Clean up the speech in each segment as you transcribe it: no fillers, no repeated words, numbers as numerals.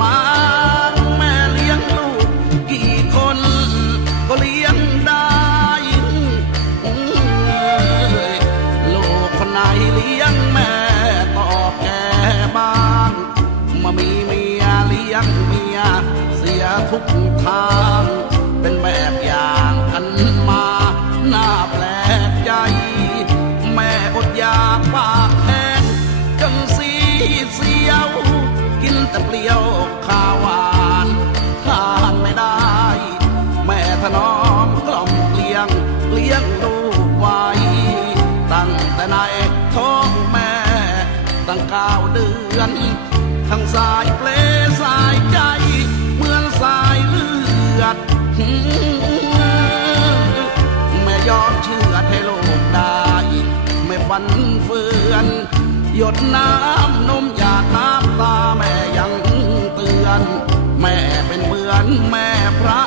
มาแม่เลี้ยงลูกกี่คนก็เลี้ยงได้ลูกคนไหนเลี้ยงแม่ตอบแกบ้างมามีเมียเลี้ยงเมียเสียทุกทางเป็นแบบอย่างกันมาน่าแปลกใจแม่อดอยากปากแห้งจนสีเสียวกินแต่เปรี้ยวข้าวหวานทานไม่ได้แม่ถนอมกล่อมเลี้ยงลูกไว้ตั้งแต่ในท้องแม่ตั้ง9 เดือนทั้งสายเปลสายใจเหมือนสายเลือดแม่ยอมเชื่อให้ลูกได้ไม่ฟันเฟือนหยดน้ำนมหยาดน้ำตาแม่ยังเตือนแม่เป็นเหมือนแม่พระ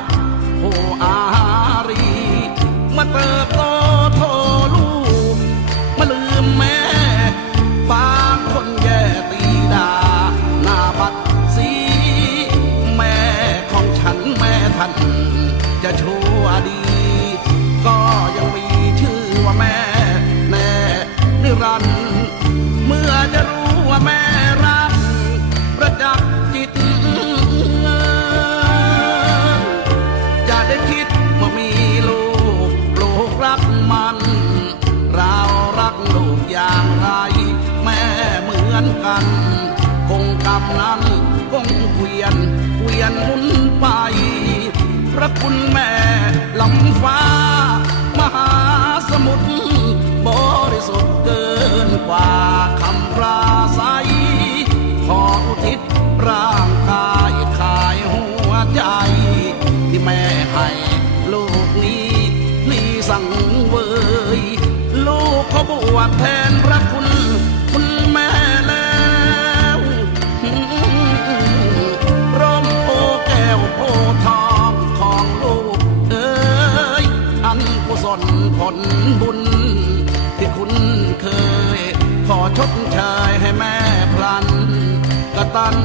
ผู้อารีมาเติบโตโทลูกมาลืมแม่บางคนแย่ตีดาหน้าบัดสีแม่ของฉันแม่ท่านจะชั่วดีก็ยังมีชื่อว่าแม่แน่นิรันดร์เมื่อจะรู้ว่าแม่รักประจักษ์จิตจะได้คิดว่ามีลูกรักมันเรารักลูกอย่างไรแม่เหมือนกันคงกรรมนั้นคงเวียนหมุนไปพระคุณแม่ลำฟ้ามหาสมุทรบริสุทธิ์เกินกว่าคำปราศัยขออุทิศร่างกายขายหัวใจที่แม่ให้ลูกนี้สั่งเวยลูกเขาบวชแทนพระคุณแม่แล้วร่มโพแก้วโพทองของลูกเอ๋ยอันกุศลผลบุญที่คุณเคยขอชดเชยให้แม่พลันกตัญ